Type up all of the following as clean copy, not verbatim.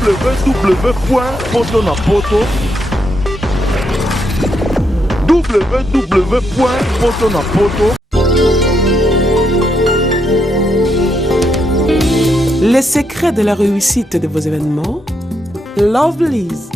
www.potonapoto www.potonapoto. Les secrets de la réussite de vos événements, Lovelyz.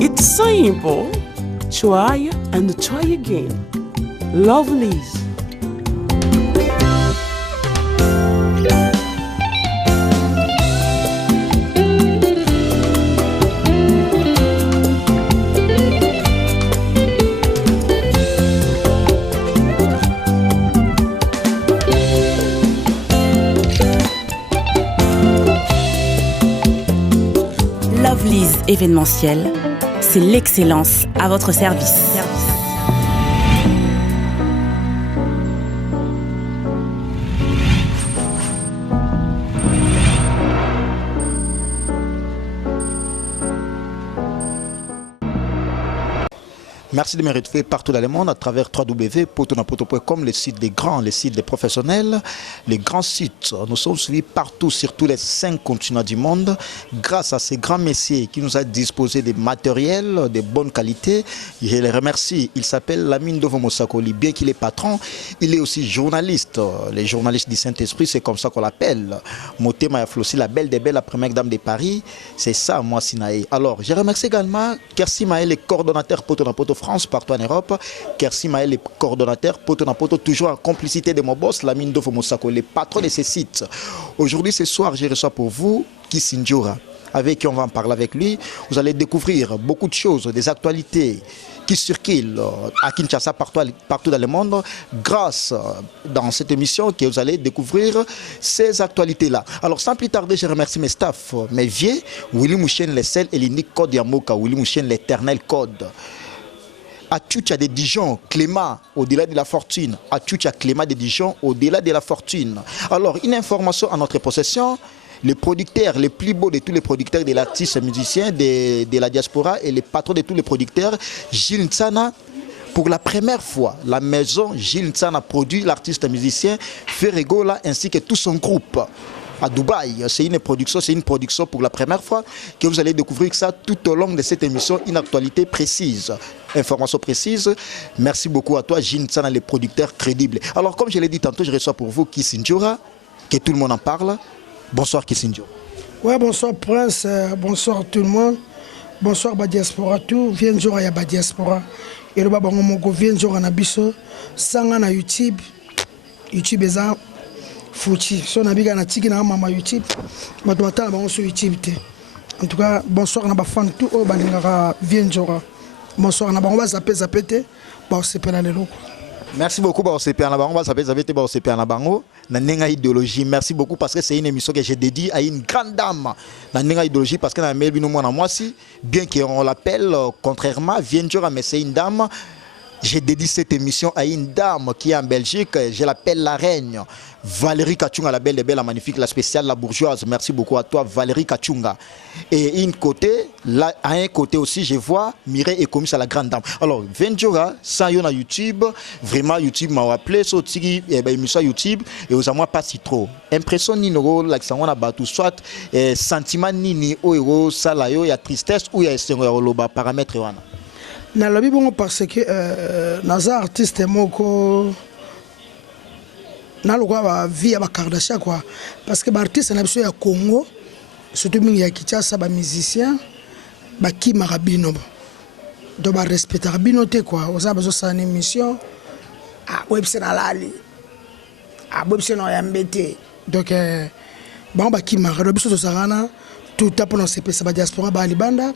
It's simple. Try and try again. Lovelyz. Lovelyz événementiel, c'est l'excellence à votre service. Merci de me retrouver partout dans le monde à travers www.potonapoto.com, le site des grands, le site des professionnels, les grands sites. Nous sommes suivis partout sur tous les 5 continents du monde grâce à ces grands messieurs qui nous ont disposé des matériels de bonne qualité. Je les remercie. Il s'appelle Lamine Ndovo Mosakoli. Bien qu'il est patron, il est aussi journaliste. Les journalistes du Saint-Esprit, c'est comme ça qu'on l'appelle. Motema Yaflossi, la belle des belles, la première dame de Paris. C'est ça, moi, Sinaï. Alors, je remercie également Kersi Maël, le coordonnateur Potonapoto France partout en Europe. Kersi Maël, le coordonnateur Potonapoto, toujours en complicité de mon boss, Lamine Ndovo Mosakoli, le patron de ces sites. Aujourd'hui, ce soir, je reçois pour vous Kisinjura, avec qui on va en parler avec lui. Vous allez découvrir beaucoup de choses, des actualités qui circulent à Kinshasa, partout dans le monde, grâce dans cette émission que vous allez découvrir ces actualités-là. Alors sans plus tarder, je remercie mes staffs, mes vieux, Willy Mouchen, les sel et l'unique code Yamoka, Willy Mouchen, l'éternel code. Atchoucha de Dijon, Clément, au-delà de la fortune. Atchoucha Clément de Dijon, au-delà de la fortune. Alors, une information en notre possession. Les producteurs les plus beaux de tous les producteurs de l'artiste musicien de la diaspora et les patrons de tous les producteurs, Gilles Ntsana, pour la première fois, la maison Gilles Ntsana produit l'artiste musicien Ferregola ainsi que tout son groupe. À Dubaï, c'est une production pour la première fois que vous allez découvrir ça tout au long de cette émission, une actualité précise, information précise. Merci beaucoup à toi, Gilles Ntsana, les producteurs crédibles. Alors, comme je l'ai dit tantôt, je reçois pour vous Kisinjura, que tout le monde en parle. Bonsoir Kisinjura. Ouais, bonsoir Prince, bonsoir tout le monde. Bonsoir ba diaspora tout, viens jour ya ba diaspora. Et le baba ngomoko viens jour na biso, sanga na YouTube. YouTube eza Fouchi, so nabiga na tiki na mama YouTube, bato batala bango sur YouTube te. En tout cas, bonsoir na ba fan tout o balingaka Vienjora. Bonsoir na bango ba zapé te, ba sepela lelo. Merci beaucoup ba sepela na bango ba zapé te ba sepela na bango na nenga idéologie. Merci beaucoup parce que c'est une émission que j'ai dédiée à une grande dame. Na nenga idéologie parce que na melbino mwana mwasi, bien qu'on l'appelle contrairement Vienjora mais c'est une dame. J'ai dédié cette émission à une dame qui est en Belgique, je l'appelle la reine, Valérie Kachunga, la belle et belle, la magnifique, la spéciale, la bourgeoise. Merci beaucoup à toi, Valérie Kachunga. Et à un côté aussi, je vois Mireille et Komis à la grande dame. Alors, Venjora, ça y est, on a YouTube, vraiment YouTube m'a appelé, sorti émission YouTube, et aux amours pas si trop. Impression ni no, like ça on a battu, soit sentiment ni o ça là, il y a tristesse ou il y a un paramètre. Na lobi bongo parce que naza artiste moko na lokwa ba vie ba Kardashian quoi parce que ba artiste na biso ya Congo surtout mingi ya Kinshasa ba musicien ba ki marabino do ba respecter bino te quoi oza bezo sa une émission a website na lali a website na yambete donc bon ba ki marabino biso to sarana tout à pour nos la diaspora ba libanda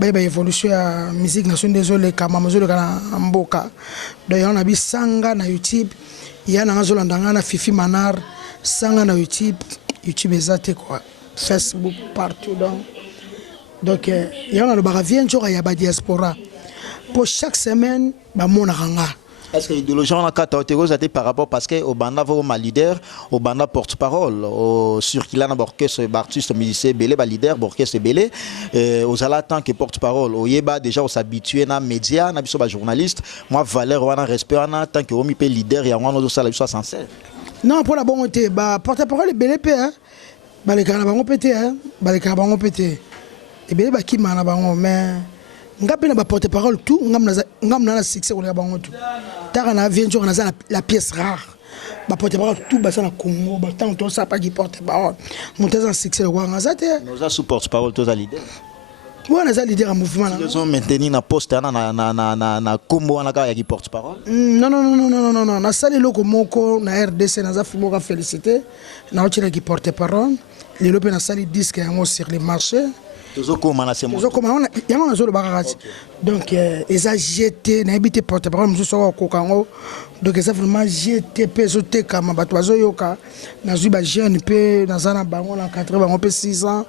ba évolution ya musique nation désolé kama mazolo kana mboka donc on a bi sanga na YouTube ya na ngazolo ndanga na Fifi Manar sanga na YouTube ezate quoi Facebook partout donc ya on a le baravien jour ya ba diaspora pour chaque semaine ba mona ranga Est-ce que l'idéologie on a été par rapport parce que au banda ma leader, au banda porte-parole, au circulant orchestre artiste musicien belé leader orchestre belé aux ala tant que porte-parole, au yeba déjà on s'habituer na média, na biso ba journaliste, moi valeur on a respect on a tant que on mi pe leader ya on a ça la biso sincère. Non pour la bonne côté ba porte-parole belé pe hein. Ba le kana bango pété hein, ba le kana bango pété. Et belé ba ki mana bango mais ngapi na ba porte-parole tout ngam na succès on a bango tout. Tara na vient jour na la pièce rare. Ba porte-parole tout ba ça na Congo, ba tant to ça pas qui porte-parole. Monter en succès le roi ngazate. Nous a sous porte-parole tous à leader. Moi na za leader en mouvement là. Ils ont maintenu na poste na combo na ka ya qui porte-parole. Non, na sali loko moko na RDC na za fimo ka féliciter. Na otira qui porte-parole. Les lopé na sali disque yango sur les marchés. Toujours comme on a ces mots. Donc, ils ont jeté, ils ont habité porte-parole, ils ont Kokango. Donc, ils ont vraiment jeté, ils ont jeté comme Batoazoyoka. Ils ont jeune, ils ont bango na 6 ans.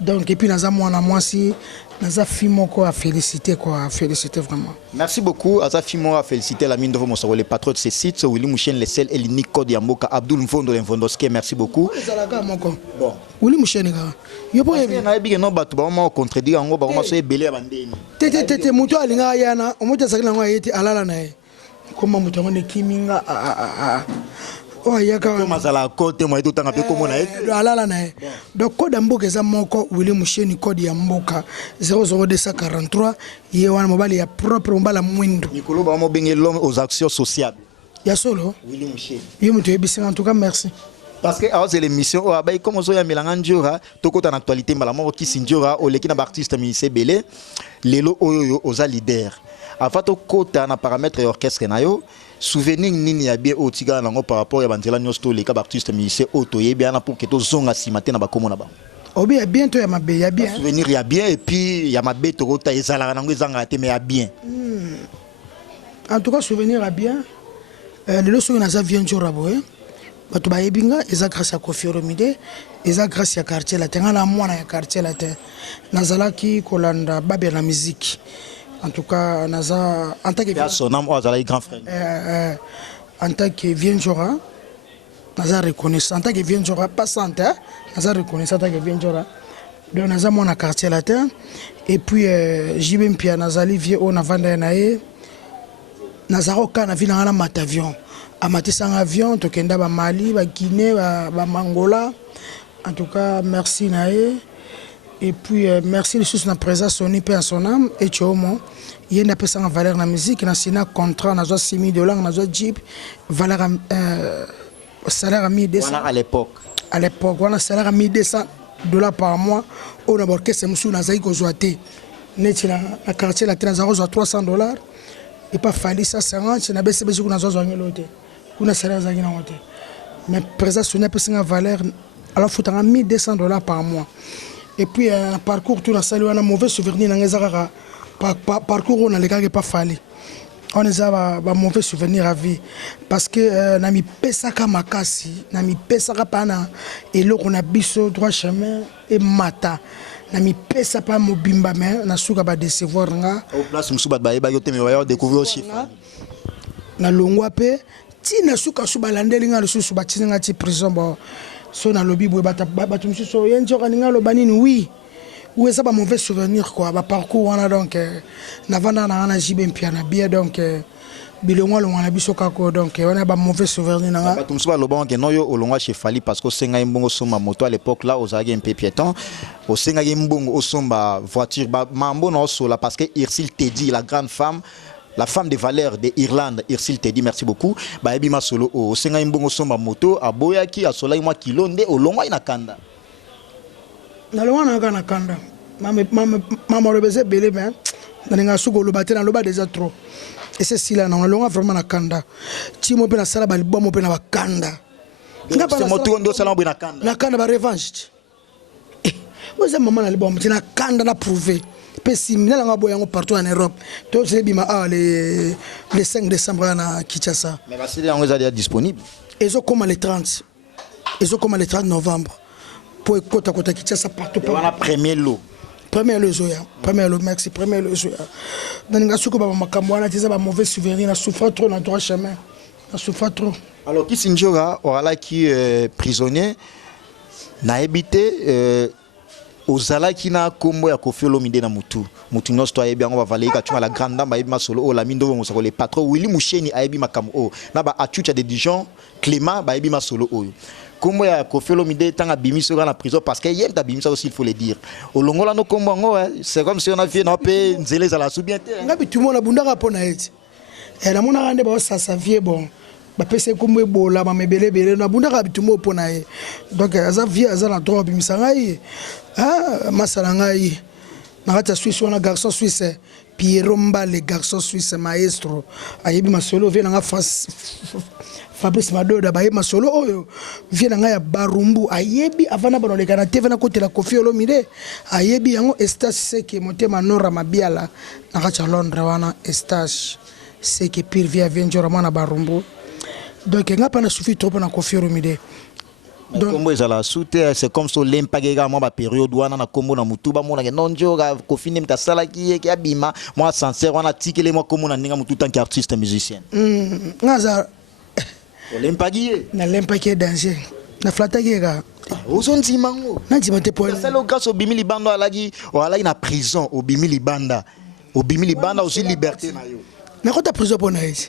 Donc, et puis, ils ont moi si, ils ont fimo à féliciter vraiment. Merci beaucoup, Aza Fimo à féliciter la mine de Vomosoro, les patrons de ces sites, Willy Mouchen, les sel et l'unique code Yamboka, Abdul Mvondo, l'Invondoske, merci beaucoup. Bon. Willy Mouchen, yo po yebi. Na yebi no batu ba mo contredire ngo ba mo so ebele abandeni. Tete muto alinga yana, omuto sakila ngo yeti alala na ye. Koma muto ngone kiminga oh yaka ko masala côté mo etotanga pe ko mona yeti alala na ye. Donc code mboka za moko Willy Mouchen code ya mboka 00243 ye wana mobali ya propre mbala mwindo. Nikolo ba mo bengé l'homme aux actions sociales. Ya solo Willy Mouchen. Yo muto yebi en tout cas merci. Parce que c'est l'émission comme on a mélange njora tokota en actualité mbala mo ki sinjora o leki na artiste musicien belé lelo oyo oza leader afato kota na paramètre orchestre na yo souvenir nini ya bien otiga nango par rapport ya banzela nyosto leka artiste musicien oto yebi ana pour que to zonga simate na bakomo na ba obi ya bien to ya mabe ya bien souvenir ya bien et puis ya mabe to kota ezala nango ezanga te mais ya bien en tout cas souvenir ya bien lelo so na za vient njora boye bato bayebinga eza grâce à Kofi Olomide eza grâce à quartier latin ngana mwana ya quartier latin nazalaki kolanda babe na musique en tout cas naza en tant que son nom azala grand frère en tant que Vienjora naza reconnaissant en tant que Vienjora pas santé naza reconnaissant en tant que Vienjora donc naza mwana quartier latin et puis JB Mpia nazali vieux on avanda nae nazaroka na vina na matavion amatisa un avion tokenda ba Mali ba Guinée ba Angola en tout cas merci nae et puis merci les choses na présence Sony paix à son âme et chomo yenda pesa en valeur na musique na sina contrat na zo $6,000 na zo jeep valeur salaire à 1200 à l'époque on a salaire à $1,200 par mois on a orchestre musu na zaiko zoate neti na quartier la transazo $300 et pas fallu ça 50 na bese bezu na zo ngelote kuna salaire za ngina wote mais présence Sony pesa en valeur alors faut $1,200 par mois et puis parcours tout na salut on a mauvais souvenir na ngezaka parcours on a les gars pas fallu on a ba mauvais souvenir à vie parce que na mi pesaka makasi na mi pesaka pana et là on a biso droit chemin et mata na mi pesa pas mobimba mais na suka ba décevoir nga au place musuba ba yeba yote me wa découvrir aussi na longwa pe ti na suka suba landeli nga lususu ba tinga ti prison bon so na lobby boy batu mususu yenjo kaninga lo banini oui ou ça ba mauvais souvenir quoi ba parcours on a donc na vanda na JB Mpia na bien donc bilongo lo na biso kako donc on a ba mauvais souvenir na batu musuba lo banque no yo olongwa chez Fali parce que senga mbongo soma moto à l'époque là aux un peu piéton au senga mbongo osomba voiture ba mambo na sola parce que Irsil Teddy la grande femme la femme de valeur de Irlande, Irsil Teddy, merci beaucoup. Ba ebi masolo o senga mbongo somba moto aboyaki asola moi kilonde o longwa ina kanda. Na longwa na kanda. Mama rebeze belé ben. Na nga suko lo batena lo ba déjà trop. Et c'est si là na longwa vraiment na kanda. Ti mo pe na sala ba libo mo pe na ba kanda. Nga ba moto ndo sala mo na kanda. Na kanda ba revanche. Oza maman na libo mo na kanda na prouver. Pessimile nga boyango partout en Europe. To c'est bima le 5 décembre na Kinshasa. Mais la CD est déjà disponible. Ils ont comme le 30. Ils ont comme le 30 novembre. Pour écouter Kinshasa partout. On a premier lot. Premier le zoya, premier le merci, premier le zoya. Dans les cas où makamwana tisa ba mauvais souvenir, na souffre trop dans droit chemin, na souffre trop. Alors Kisinjora orala qui prisonnier na habité ozala qui na kombo ya Koffi Olomide na mutu nyonso to ayebi yango bavale ka tuma la grande dame ayebi masolo o la mindo mo le patron Willy Musheni ayebi makam o na ba achucha de Dijon Clément ba ayebi masolo oyo kombo ya Koffi Olomide tanga bimiso na prison parce que yem ta bimiso aussi il faut le dire olongola no kombo ngo c'est comme si on a fait na pe nzele za la soubiente ngabi tout le monde abundaka pona eti na mona rande ba ça vie bon ba pese kombo ebola ba mebelebele na bundaka bitumo pona ye donc aza vie aza na droit bimisa ngai masala ngai na kata Suisse on a garçon suisse Pierre Mbale garçon suisse maestro ayebi masolo vient nga Fabrice Madoda baye masolo oyo vient nga ya Barumbu ayebi avana banoleka na TV na côté la Koffi Olomide ayebi yango Eustache Seke motema nora mabiala na kata Londres wana Eustache Seke pire via venjora mwana Barumbu donc nga pas na suffi trop na Koffi Olomide. Comme c'est comme ça l'impact également la période où on a comme na mutuba mon non joga Koffi nem ta sala qui abima moi sincère on a tiqué moi comme on a ninga mutu tant qu'artiste musicien ngaza l'impact na l'impact danger na flata ga ozo nzimango na nzimate po ça le grâce au bimi libanda alagi na prison au bimi libanda aussi liberté na yo na kota prison po na ezi.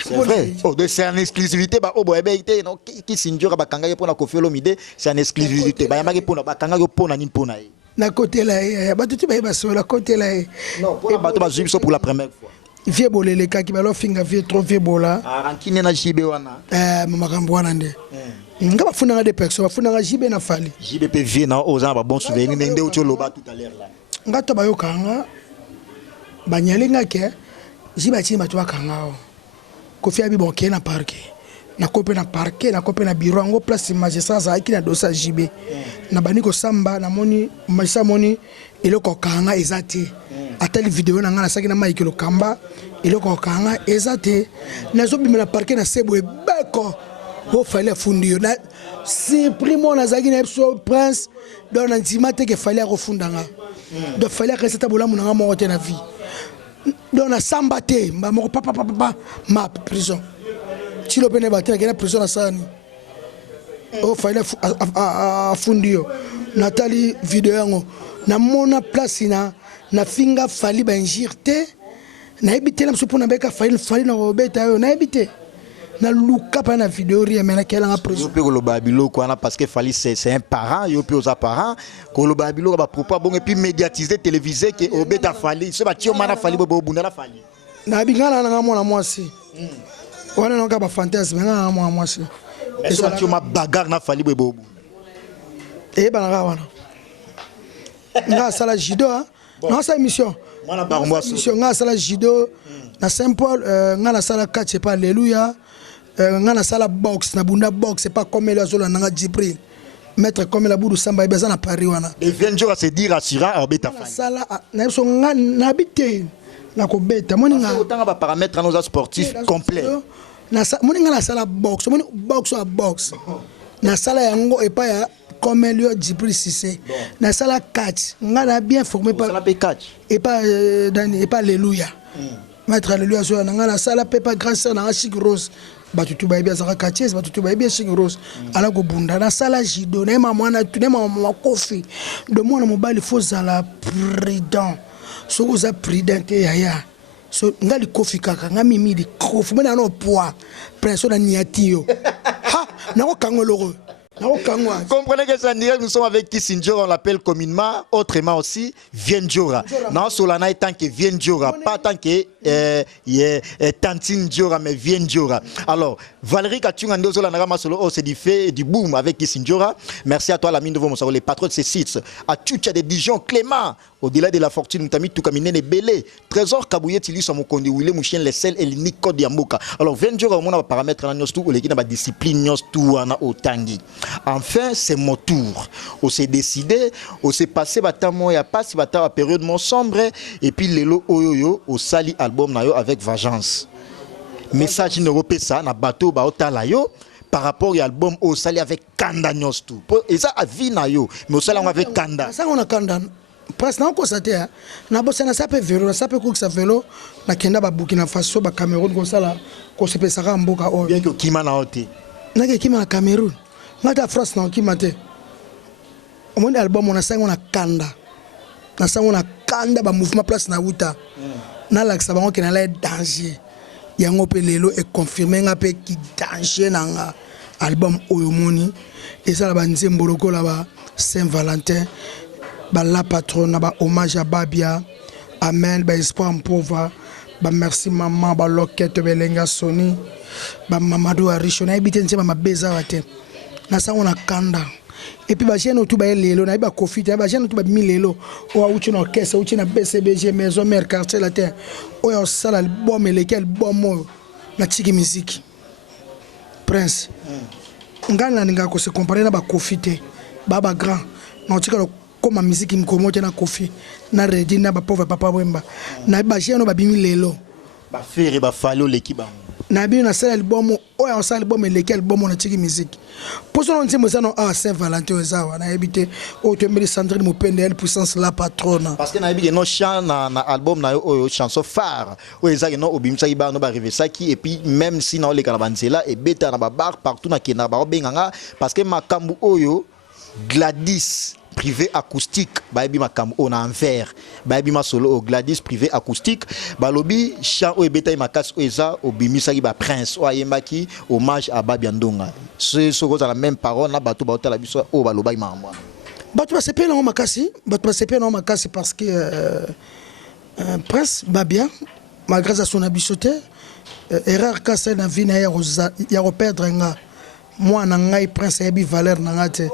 C'est vrai. Oh, c'est en exclusivité. Bah, oh, bah, non, qui s'injure, bah, kanga pour la Koffi Olomide, c'est en exclusivité. Bah, yamagi pour na kanga pour na ni pour na. Na côté là, bah, tu vas sur la côté là. Non, pour la bateau, bah, juste pour la première fois. Vieux bolé les cas qui va leur finga vieux trop vieux bola. Ah, rankine na jibe wana. Makambo wana nde. Nga ba funa des personnes, ba funa jibe na fali. Jibe pe vie na aux ba bon souvenir ndé o choloba tout à l'heure là. Nga to ba yo kanga. Ba nyalinga ke jiba chima to kanga. Koffi abi bon na parquet na kopé na parquet na kopé na bureau ngo place magistrat za ki na dosa jibe na baniko samba na moni magistrat moni eloko kanga ezate atali vidéo na ngana saki na maiki lo kamba eloko kanga ezate na zo bimela parquet na sebo ebeko ho fallait fundio na supprimo na zaki na episode prince don na ntimate ke fallait refundanga do fallait que cette bola munanga mo na vie donc na samba te mba moko papa ma prison ti lo pene baté na prison na sani o fallait fundio natali vidéo yango na mona place na finga fali ba injirte na ebité na msupo na beka fali na obeta yo na ebité na luka pa na vidéo ria mena kela nga prison pe ko lo babilo ko na parce que fali c'est un parent yo pe aux parents ko lo babilo ba propos bon et puis médiatiser télévisé que obeta fali ce ba tio mana fali bo bunda la fali na bingana na mwana mwasi wana na ka ba fantasme na mwana mwasi et ce tio ma bagarre na fali bo e bana ka wana nga sala judo na sa émission mwana ba mwasi nga sala judo na Saint Paul nga na sala catch pas alléluia nga na sala box na bunda box c'est pas comme les autres na Djibril maître comme la boudou samba ibeza na Paris wana et vient jour à se dire assurant obeta fali sala na so nga na bité na ko beta moni nga autant ba paramètres nos sportifs complet na moni nga na sala box moni box à box na sala yango et pas ya comme Elio Djibril Cissé na sala catch nga na bien formé par sala catch et pas alléluia maître alléluia so na nga na sala pepa grâce na Chic Rose batutu bayebi azaka katiese batutu bayebi Chic Rose ala ko bunda na sala jido na mwana tu na mama Koffi de mwana mobali faut zala prudent so uza prudent yaya so ngali Koffi kaka ngami midi Koffi mena no poids pression na niatio ha na ko kangoloro. Comprenez que ça nous sommes avec Kisinjora, on l'appelle communément, autrement aussi, Vienjora. Non, Solana est tant que Vienjora, pas tant que Tantine Jora, mais Vienjora. Alors, Valérie Kachungando Solana Ramasolo, c'est du fait du boom avec Kisinjora. Merci à toi, la mine de Vomosaro, les patrons de ces sites. À Tchoucha de Dijon, Clément, au-delà de la fortune, nous t'as tout caminé les belés. Trésor Kabouye, Tilis, mon condi, William Mouchien, les sels et les Nico Diamboka. Alors, Vienjora, on a paramètres dans nos tout, ou les qui n'a pas discipline, nos tout, on a au tangi. Enfin, c'est mon tour. On s'est décidé, on s'est passé il y a pas si la période mon sombre et puis lelo oyoyo au sali album nayo avec Vengeance. Message ne repé ça na bateau ba otala yo par rapport à l'album au sali avec Kanda Nyos tout. Et ça a vie nayo, mais au sali on avec Kanda. Ça on a Kanda. Prince na constaté hein na bossa na sape vélo na sape ko sa vélo na kenda ba Burkina Faso ba Cameroun ko sala ko se pesa mboka o bien que kima na ote na ke kima na Cameroun ngata France na kima te o mon album on a sango na kanda ba mouvement place na uta na laksa bango ke na la danger yango pe lelo e confirmer nga pe ki danger na nga album oyo moni eza la ba nzembo lokola ba Saint-Valentin ba la patronne ba hommage à Babia amen ba espoir mpova ba merci maman ba loquette belenga soni ba Mamadou Aricho na ebite nzema mabeza wate na sango na kanda et puis ba jeune tout ba lelo na ba kofite ba jeune tout ba milelo o auchi na orchestre auchi na BCBG maison mère quartier la terre o ya sala album lequel bon na tiki musique Prince ngana ninga ko se comparer na ba kofite baba grand na tika comme musique mkomote na kofi na redi na ba pauvre papa wemba na ba jeune ba bimi lelo ba faire ba falo l'équipe na bien na sala album o ya sala album lequel bon na tiki musique pour ça on dit moi ça non à Saint-Valentin zawa na habité au tembe Sandrine Mopende elle puissance la patronne parce que na habité no chant na album na yo chanson phare o ezaki no obimisa iba no ba rêver ça qui et puis même si na le kalabanzela et beta na ba bar partout na kena ba benganga parce que makambu oyo Gladys privé acoustique baebi makambu on en vert baebi ma solo au Gladys privé acoustique balobi chant o ebeta makasi o eza obimisa ki ba prince o ayembaki hommage à Babia Ndonga c'est ce que la même parole na bato ba la biso o baloba imamwa bato ba sepela no makasi parce que Prince Babia malgré son habileté erreur ka c'est na vie na ya reperdre nga moi na ngai Prince ebi valeur na ngate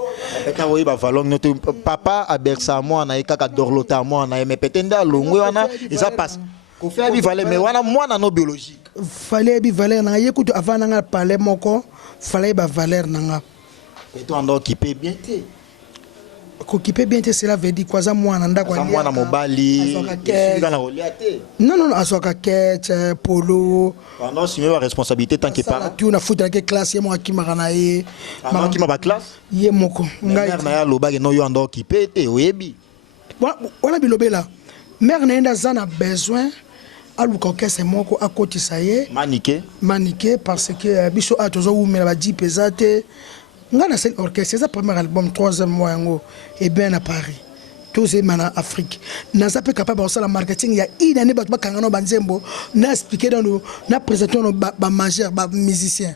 peta oyi ba valeur note papa abersa moi na ekaka dorlota moi na me petenda longwe wana eza passe ko faire bi valeur mais wana moi na no biologique fallait bi valeur na yekutu avant na nga parler moko fallait ba valeur na nga et toi ndo occupé bien te occuper bien cela veut dire quoi ça moi nanda quoi moi na mobali na reliate non asoka ketch polo pendant si ma responsabilité tant que parent tu na futa ke classe moi qui marana ye mama qui ma classe ye moko ngai na ya loba ke no yo ndo occupé te oyebi wana bilobela mère na enda zana besoin aluka kese moko akotisa ye maniqué parce que biso atozo umela ba 10 pesate ngana c'est orchestre c'est premier album 3e mois yango et bien à Paris tous en Afrique na zape capable de la marketing ya ina ne ba kangano banzembo na expliquer dans na présenter ba majeur ba musicien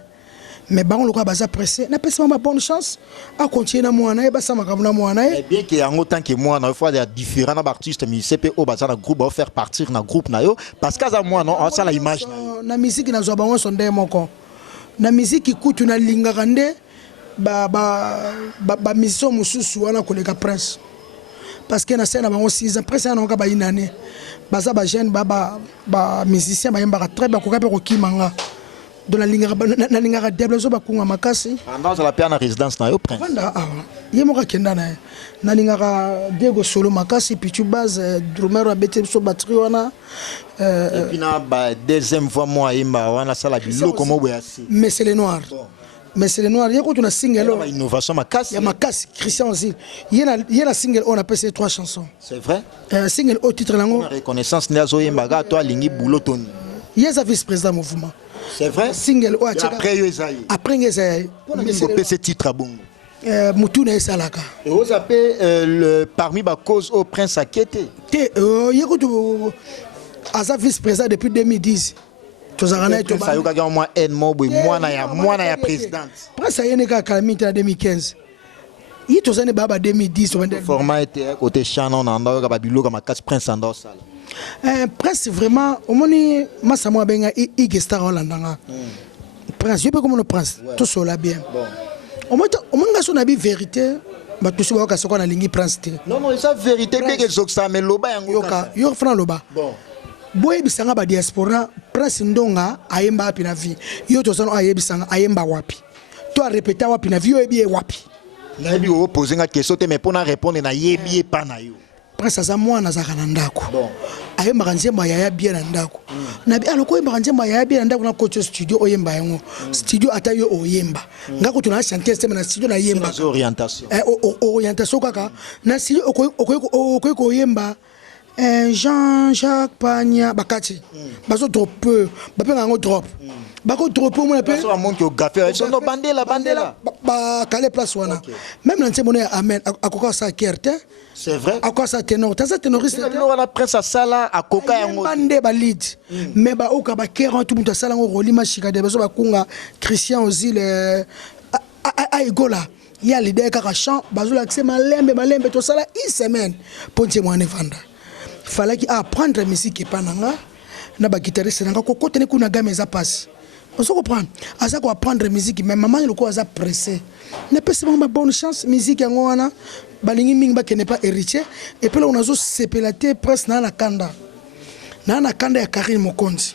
mais ba on le quoi baza pressé na pesa ma bonne chance à continuer na moi na ba sama kamuna moi na bien que en autant que moi na fois des différents artistes musiciens au baza na groupe ba faire partir na groupe na yo parce que ça moi non ça la image na musique na zo ba on sonde moko na musique ikutu na lingaka nde ba mission mususu wana koleka Prince parce que na scène ba 6 ans Prince na ka ba inane baza ba jeune ba musicien ba yemba très bien ko ka pe ko kimanga de la linga deble zo ba kunga makasi pendant la période na résidence na yo Prince vanda yemo ka kenda na linga Diego Solo makasi puis tu base drummer abete so batterie wana et puis na ba deuxième fois moi yemba wana sala biloko mo boyasi mais c'est les noirs mais c'est le noir. Il y a quoi tu single innovation makasi. Il y a makasi Christian Ozil. Il y a single on appelle ces 3 chansons. C'est vrai. Single au titre lango. Reconnaissance Niazo Yembaga toi lingi boulot Tony. Il y a sa vice-président mouvement. C'est vrai. Single au après Yozaï. Après Yozaï. On a ce titre à bongo. Mutuna Salaka. Et vous appelez parmi ma cause au prince Akete. Il y a quoi tu à sa vice-président depuis 2010. Ça y a moi moi na ya présidente. Prince Ayeneka Calamite en 2015. Il tous année baba 2010 format était côté Shannon en ndao ka biloko makasi Prince ando sala. Prince vraiment omoni masamo benga igestar holandanga. Prince je peux comme le prince tout cela bien. Bon. Omonga so na bi vérité ba tout so ka soko na lingi prince te. Non ça vérité bien que ça mais loba yango yo fran loba. Bon. Boye bisanga ba diaspora Prince Ndonga ayemba wapi na vie yo tozano ayebisanga ayemba wapi to a répéter wapi na vie yo ebi wapi na ebi o poser nga question te mais pour na répondre na yebi pa na yo prince aza mwana azaka na ndako ayembaka nzembo yaya bien na ndako na bi aloko oyembaka nzembo yaya bien na ndako na kote studio oyemba yango studio ata yo oyemba ngako tuna chanter sema na studio na yemba orientation kaka na studio okoyi oyemba Jean-Jacques Pagna bakati bazo trop peu bapenga ngo drop bako trop peu mon appel ça monte au café ils sont bandela ba calé place wana même l'ancien monnaie amen akoka sa kerte c'est vrai akoka sa ténor ça ténoriste on a pris ça sala akoka yango bande ba lead mais ba oka ba 40 mutu sala ngo rolima shika de bazo bakunga Christian Ozil a egola il y a l'idée kaka chant bazo l'accès malembe to sala une semaine pour te moine vanda fallait qu'il apprendre la musique et pas nanga na ba guitariste nanga ko kote ne kuna game za passe on se comprend asa ko apprendre la musique mais maman le ko asa pressé ne peut pas ma bonne chance musique yango wana balingi mingi ba n'est pas héritier et puis là on a zo sepelaté presque na kanda ya Karine Mokonzi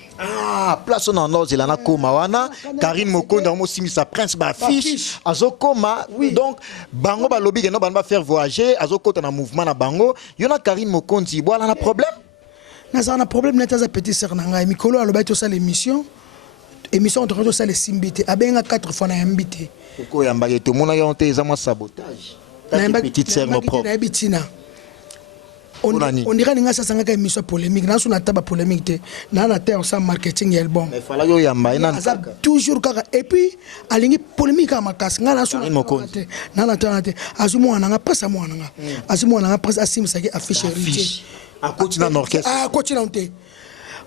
place on en il en a koma wana Karine Mokonzi on aussi mis sa prince ba fiche azokoma donc bango ba lobby no ba faire voyager azokota na mouvement na bango yona Karine Mokonzi voilà na problème na problème net za petit sœur na ngai mikolo aloba to ça l'émission on te ça les simbité abenga 4 fois na mbité ko yamba yeto mona yonte za mo sabotage ta petite sœur mo propre na bitina on dirait que ça c'est une émission polémique na suna taba polémique te na terre sans marketing album mais fala yo yamba ina toujours kaka et puis alingi polémique ma casse na suna na te azumo na pesa mo na azumo na pesa asim saki affiche héritier a continue en orchestre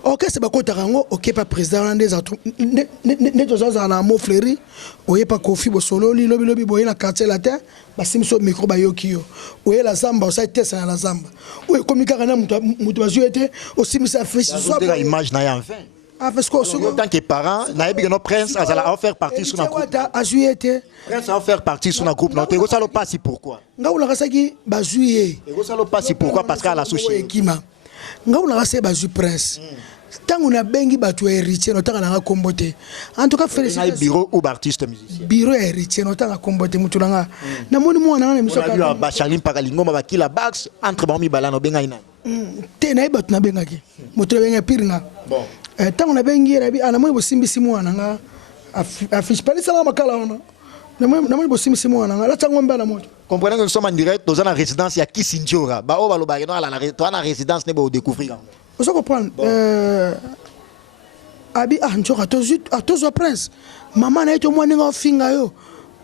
orchestre bakota rango OK pas président des ne toza na mo fleury oye pas Kofi Bosololi lobi boye na quartier la terre basimso micro bayoki yo oye la zamba osa tesa na la zamba oye komika kana mutu bazuete osimisa fiche soit la image na ya enfin parce que en tant que parent na yebi que no prince azala faire partie sur na groupe azuete prince a faire partie sur na groupe non te go salo passi pourquoi ngaula kasaki bazuye go salo passi pourquoi parce qu'à la souci kima ngaula kasaki bazu prince tango na bengi batu héritier no tanga na kombote en tout cas félicitations bureau ou artiste musicien bureau héritier no tanga kombote mutu langa na moni mwana na miso ka ba Charline Pakalingo ba kila bax entre bami balano benga ina te na batu na benga ki mutu benga piringa bon tango na bengi rabi ana moni bosimbisi mwana nga affiche pas ça makala ona na moni bosimbisi mwana nga la tango mbala moto. Comprenez que nous sommes en direct dans une résidence ya Kisinjora ba o ba lo ba no ala la résidence ne ba découvrir. Vous comprenez abi anjoka tozo prince maman na eto mwana nga finga yo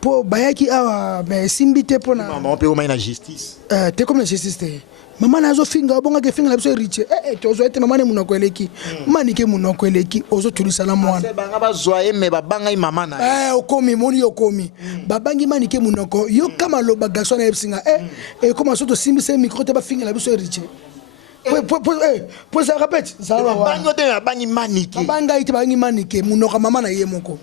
po bayaki awa mais simbite pona maman peut au moins la justice te comme la justice te maman na zo finga bonga ke finga la biso riche tozo ete maman ne munoko eleki manike munoko eleki ozo tulisa na mwana banga bazwa me babanga maman na okomi moni okomi babangi manike munoko yo kama loba garçon na epsinga comme so to simbise micro te ba finga la biso riche ça répète ça va bangi manike banga ite bangi manike munoka mama na ye moko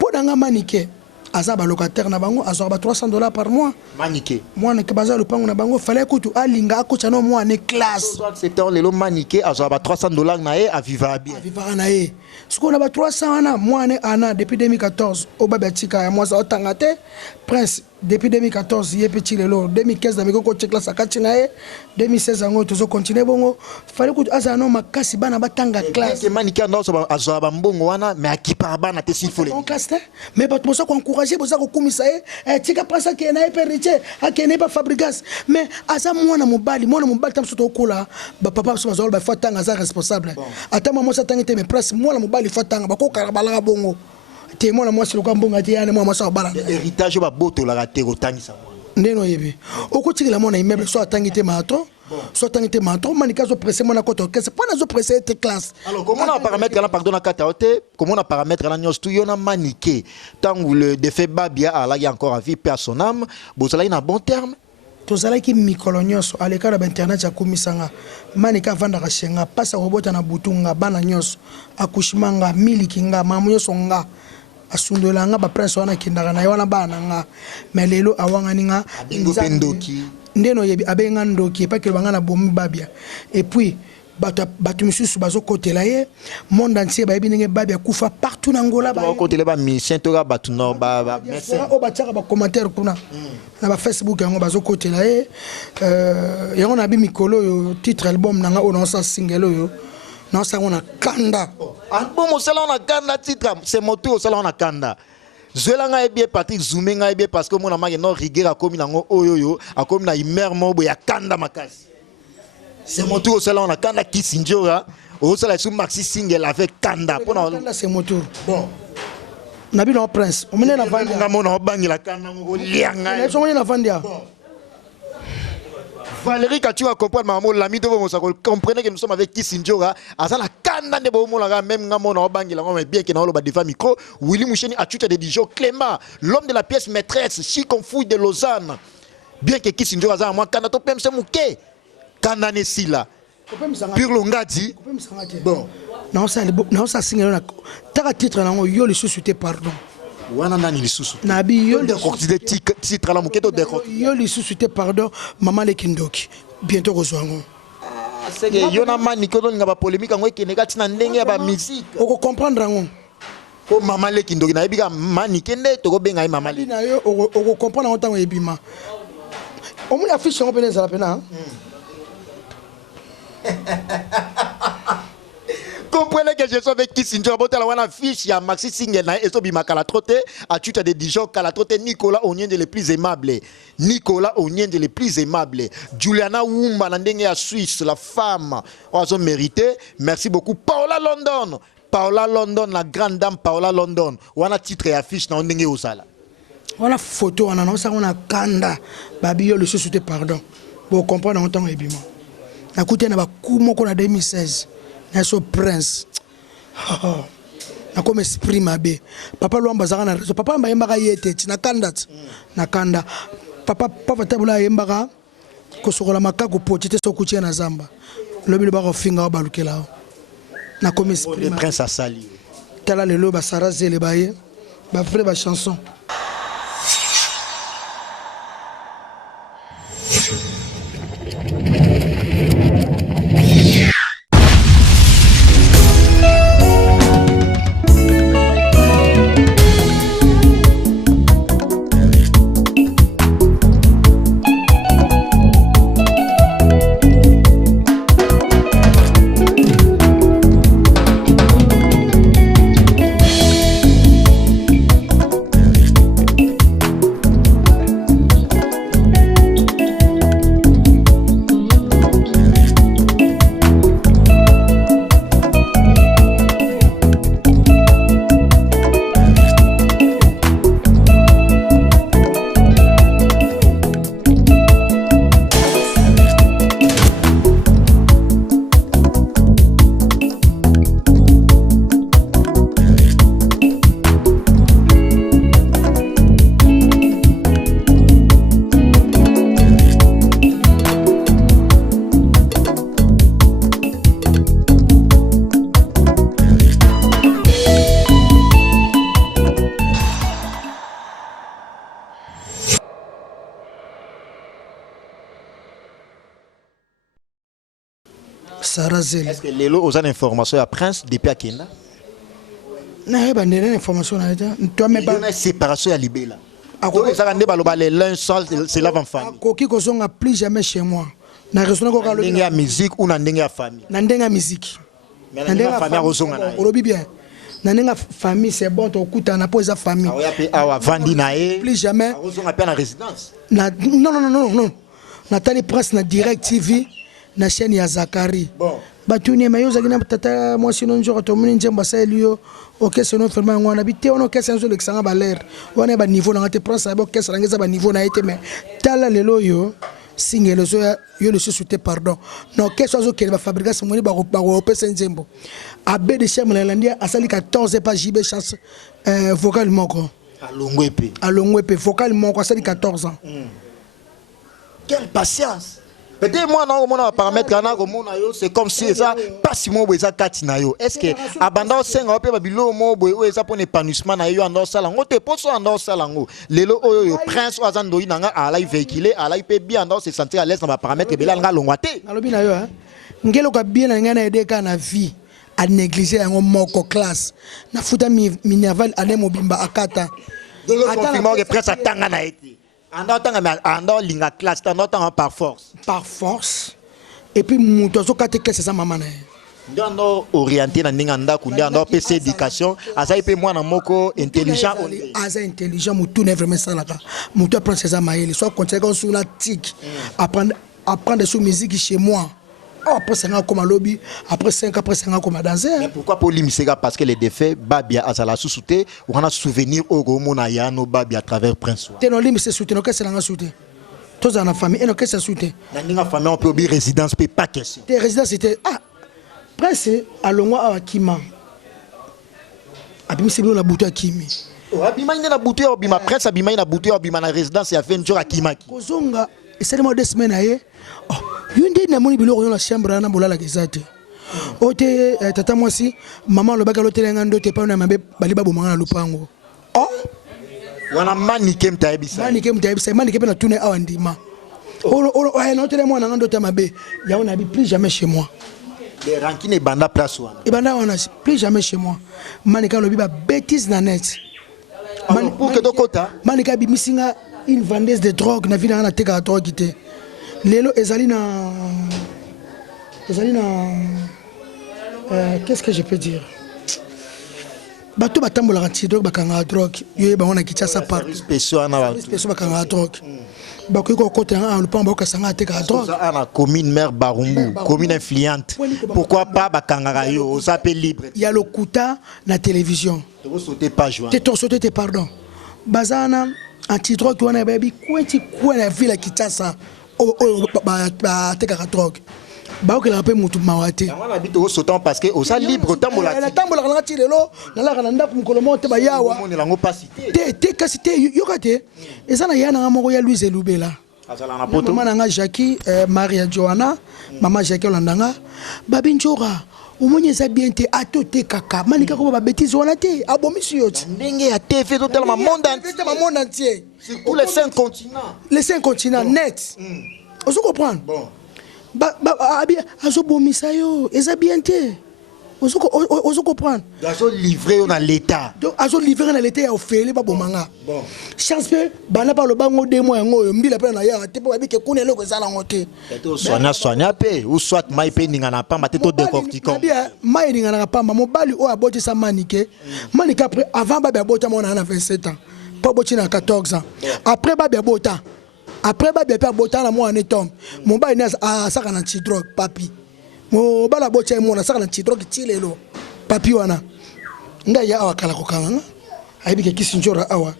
po danga manike azaba locataire na bango azaba $300 par mois manike mwana ke baza lupango na bango fallait kutu alinga akocha no mwana classe accepter lelo manike azaba $300 na ye a vivre bien na ye siko na ba 300 na mwana ana depuis 2014 obaba tika ya mwaza otangate prince depuis 2014 ye petit lelo 2015 na miko ko check la sakati na ye 2016 ngo tozo continuer bongo fallait kutu aza no makasi bana batanga classe manike ndo azaba mbongo wana mais akipa bana te s'il faut les classe mais ba tozo ko encourager boza ko kumisa ye tika prince ke na periche akene ba fabrigas mais aza mwana mobali tamso to kola ba papa so bazolo ba fatanga za responsable ata mama sa tangite mais prince mwana mobali fatanga ba ko karabala bongo te mwana mwasi lokwa mbonga te yana mwana sa bala héritage ba boto la te kotangisa mwana ndeno yebe okotikila mwana immeuble so atangite mato so atangite mato manika zo presser mwana koto kese pona zo presser ete classe alors comment on paramètre là pardon na kata ote comment on paramètre là nyos tu yona maniqué tant le défait babia ala y encore à vie personne âme bozala ina bon terme tozalaki mikolo nyonso aleka na internet ya komisanga manika vanda kashenga pasa robota na butunga bana nyonso akushimanga miliki nga mamu nyonso nga asundola nga ba prince wana kindaka na wana bana nga melelo awangani nga ndoki ndeno yebi abenga ndoki pa ke banga na bomi babia et puis bato misusu bazokotela ye monde entier bayebi ndenge babi akufa partout na Angola bakotela bamisien toka bato no bamesien oyo batiaka bacommentaire kuna na bafacebook yango bazokotela ye yango nabi mikolo oyo titre album nanga oyo naosa single oyo naosa yango na kanda album osala na kanda titre c'est moto osala na kanda Zola nga ebie Patrick Zoumé nga ebie parce que mon amage non rigueur akomi nango oyoyo akomi na imer mobo ya kanda makasi. C'est mon tour cela on a kanda Kisinjora au cela sous maxi single avec kanda pour kanda c'est mon tour. Bon. Nabi no prince. On mena na vandi. Nga mona bangi la kanda ngo lianga. Na so na vandi. Valérie quand tu vas comprendre maman l'ami de vous comprenez que nous sommes avec Kisinjora asa la kanda de bomo la même nga mona bangi la mais bien que na loba defa micro Willy Moucheni a tué de Dijon Clément l'homme de la pièce maîtresse Chikonfouille de Lausanne bien que Kisinjora za moi kanda to pem se muke kanda ne sila pur longadi bon non ça signe na taka titre nango yo le sous-souté pardon wana nani lisusu nabi yo de cortider titre la muke to de yo le sous-souté pardon maman le kindoki bientôt kozwango c'est que yo na mani ko nga ba polémique ngo ke nekati na ndenge ya ba musique oko comprendre ngo ko maman le kindoki na ebika mani kende to ko benga maman le na yo oko comprendre ngo tango ebima o mu affiche ngo peneza la pena comprenez que je suis avec Kisinjora botala wana fiche ya maxi single na eso bimaka la trotte a tuta de Dijon kala trotte Nicolas Onyende les plus aimables Nicolas Onyende les plus aimables Juliana Wumba na ndenge ya Suisse la femme ozo mérité merci beaucoup Paola London la grande dame Paola London wana titre ya fiche na ndenge osala wana photo wana na ça on a kanda babi yo le sous-souté pardon pour comprendre en temps ebima na kuté na ba kumoko na 2016 na so prince na comme esprit mabe papa Luamba zaka na réseau papa mbayembaka yete na kanda na kanda papa tabula yembaka ko sokola makako potite so kutia na zamba lobi le ba ko finga ba lukela na comme esprit le prince a sali tala lelo ba saraze le baye ba frère ba chanson est-ce que lelo aux informations à prince depuis Akenda na ba ndene information na eta toi mais ba na séparation ya libela ako ça kande baloba les lun seul c'est la famille koki ko zonga plus jamais chez moi na raison ko kalo ndenge ya musique ou na ndenge ya famille na ndenge ya musique na ndenge ya famille kozonga na olobi bien na ndenge famille c'est bon to kuta na po eza famille awa pe awa vandi na e plus jamais kozonga pe na résidence na non na tali presse na direct TV na chaîne ya Zakari bon batuni mayo zakina tata moi sinon njoko to muni njemba sa elio OK c'est non vraiment ngwana bité on OK c'est nzo l'exanga ba l'air on est ba niveau na te presse ba OK ça ngeza ba niveau na été mais tala lelo yo single zo yo le sous-souté pardon non OK so zo kele ba fabrication moni ba opesa njembo abe de chez Mlandia asali 14 pas JB chance vocal moko alongwe pe vocal moko asali 14 ans quelle patience. Peut-être moi non mon paramètre na ko mona yo c'est comme si ça pas si mo boza kati na yo est-ce que abandon senga pe babilo mo boy o eza pour épanouissement na yo ando sala ngo te poso ando sala ngo lelo oyo yo prince azando inanga ala véhiculer ala pe bien ando se sentir à l'aise dans ba paramètre bela nga longwa te alobi na yo ngelo ka bien na ngana aidé ka na vie à négliger yango moko classe na futa minerval ane mobimba akata confirmant que presse atanga na été ando linga classe ando tanga par force et puis muto zo kate classe ça maman na ndando orienté na ninga ndaku ndando PC éducation azai pe mwana moko intelligent aza intelligent mutu ne vraiment ça là mutu apprend ses amaïli soit continuer sur la tic apprendre sur musique chez moi. Oh, après 5 ans comme lobby, après 5 ans comme danser. Mais pourquoi pour l'immisega? Parce que les défaits, Babia Azala sous-souté, ou on a souvenir au Gomonaya, nos Babia à travers Prince. T'es non limité soutien, non qu'est-ce que c'est soutien? Tous dans la famille, et non qu'est-ce que c'est soutien? Dans la famille, on peut oublier résidence, peut pas question. Tes résidences c'était Prince à Longwa à Kima. Abimi c'est la bouteille à Kimi. Abima ina la bouteille Abima Prince Abima ina bouteille Abima na résidence ya 20 jours à Kimaki. Kozonga, et c'est moi 2 semaines aye. Yunde na moni biloko na chambre na bolala kezate. Ote tata mwasi maman lo baka lotelenga ndote pa na mabe bali babo manga na lupango. Oh wana manike mtaebisa. Manike pe na tourner awa ndima. Na hôtel moi na ndote mabe ya on habite plus jamais chez moi. Les rankines banda place wana. Et banda wana plus jamais chez moi. Manika lobi ba bêtise na net. Pour que dokota Manika bi misinga une vendeuse de drogue na vina na teka drogue ité. Lelo ezali qu'est-ce que je peux dire? Bato batambola kanti drogue bakanga drogue. Yo ba wana kichasa par. Spécial na bakanga drogue. Bakiko côté en le pan ba kasanga teka drogue. Ça na commune maire Barumbu, commune influente. Pourquoi pas bakanga yo, on s'appelle libre. Il y a le kuta na télévision. Tu sauter pas joint. Tu sauter pardon. Bazana anti-drogue wana baby kwenti kwa na ville kichasa. Teka drogue. Ba ko la pe mutu mawate. On habite au sautant parce que au ça libre tambola. La tambola na ti lelo na la na ndaku mukolo monte ba yawa. On lango pas cité. Te kasite yokate. Ezana yana ngamo ya Louise Lubela. Azala na poto. Maman nga Jackie Maria Joanna, maman Jackie Landanga. Babi njora. Omonye za bien te atote kaka. Manika ko ba bêtise wana te. Abomisi yoti. Ndenge ya TV totalement monde entier. Sur tous les 5 continents. Les 5 continents net. On se comprend. Bon. Azo bomisa yo, eza bien te. On se comprend. Azo livré on a l'état. Donc azo livré na l'état ya ofele ba bomanga. Bon. Chance pe bana pa lo bango demo yango yo mbila pe na ya te po abike kunelo ko zala ngote. Eto sonya pe ou soit mai pe ninga na pamba te to décortiquant. Bien mai ninga na pamba mobali o aboti sa manike. Manike après avant ba abota mona na 27 ans. Pas boti na 14 ans. Après ba abota. Après ba bébé abota na moi en tom. Mon ba ina saka na drogue papi. Mo bala bocha mo na saka na drogue tilelo. Papi wana. Nda ya awakala ko kanga. Ayibi ke kisinjora awa.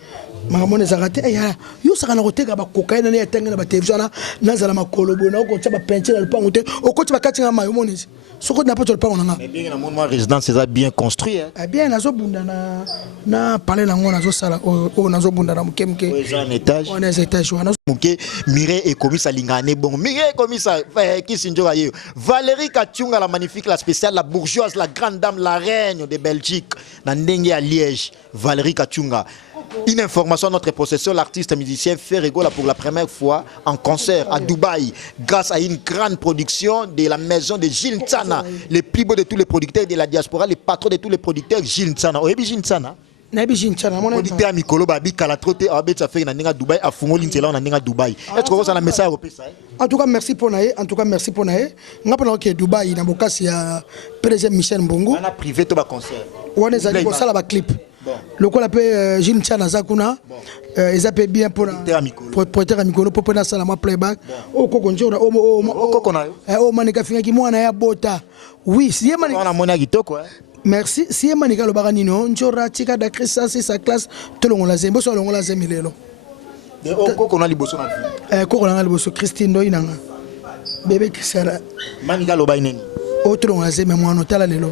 Makamone zakate ya yo saka na koteka ba cocaïne na ya tanga na ba television na zala makolobo na ko tsa ba peinture na lupango te. Okoti ba katinga mayo monisi. Soko na poto lupango na. Mais bien na mon résidence c'est bien construit hein. Bien nazo bunda na parler na ngona zo sala o nazo bunda na mukemke. On étage. On est étage wana. Muke Mire et commis à Lingane bon Mire commis à Kisinjora yo Valérie Kachunga la magnifique la spéciale la bourgeoise la grande dame la reine de Belgique na ndenge à Liège Valérie Kachunga. Une information à notre possession, l'artiste musicien fait Régola pour la première fois en concert à Dubaï grâce à une grande production de la maison de Gilles Tsana, le plus beau de tous les producteurs de la diaspora, le patron de tous les producteurs Gilles Tsana. Oyebi Gilles Tsana? Nabi Gilles Tsana mon producteur Mikolo Babi kala troté abet ça fait na ninga Dubaï a fungoli ntela na ninga Dubaï. Est-ce que vous avez un message européen ça? En tout cas merci pour naé, en tout cas merci pour naé. Ngapana que Dubaï na bokasi ya président Michel Mbongo. On a privé to ba concert. On est allé pour ça la clip. Le quoi l'appelle Gilles Tsana Zakuna, ils appellent bien pour prêter à Mikolo pour prendre ça la playback. Oh kokonjora oh manika finga ki mwana ya bota. Oui, si manika on a mona kitoko hein. Merci. Si manika lo baranino njora tika da Christa c'est sa classe tolongo la zembo so longo la zemilelo. De koko na liboso na vie. Koko na liboso Christine do inanga. Bébé Kisara. Manika lo baineni. Otolongo la zembe mwana tala lelo.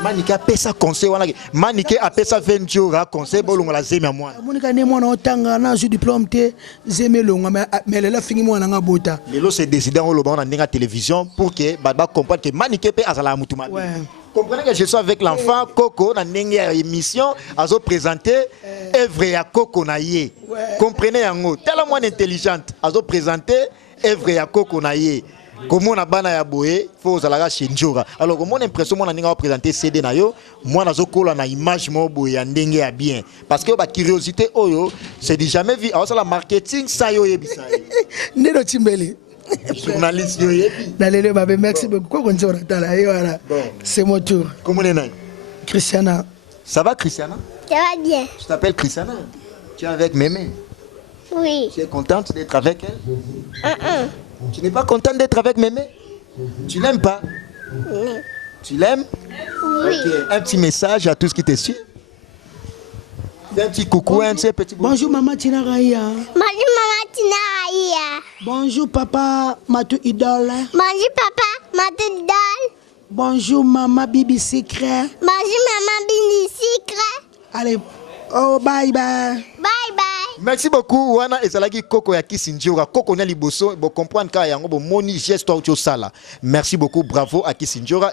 Manike apesa conseil wana Manike apesa 20 jours à conseil bolongo la zeme mwana monika ne mwana otanga na ju diplôme te zeme longa mais la fingi mwana nga bota lelo c'est décidé on le na ndinga télévision pour que baba comprendre que Manike pe azala mutuma comprenez que je suis avec l'enfant Coco na ndenge ya émission azo présenter œuvre ya Coco na ye comprenez yango tellement moins intelligente azo présenter œuvre ya Coco na ye Comment on a bana ya boé, faut zalaga chez Njora. Alors comment on impression mon ninga présenter CD na yo, moi na zokola na image mo boé ya ndenge ya bien parce que ba curiosité oyo, c'est dit jamais vu alors ça la marketing ça yo yebisa. Neno Chimbeli. Journaliste yo yebi. Nalele babe merci beaucoup. Quoi qu'on soit tala yo voilà. C'est mon tour. Comment on est? Christiana. Ça va Christiana? Ça va bien. Tu t'appelles Christiana? Tu es avec Mémé? Oui. Tu es contente d'être avec elle? Tu n'es pas contente d'être avec Mémé? Tu l'aimes pas? Non. Tu l'aimes? Oui. Ok. Un petit message à tous qui te suivent. Un petit coucou, un petit Bonjour maman Tina Raya. Bonjour maman Tina Raya. Bonjour papa Matou Idole. Bonjour papa Matudol. Bonjour maman Bibi Secret. Bonjour maman Bini Secret. Allez, oh bye bye. Bye bye. Merci beaucoup. Wana ezalaki Koko ya Kisinjora. Koko na liboso, bo comprendre ka yango bo moni geste au sala. Merci beaucoup. Bravo à Kisinjora.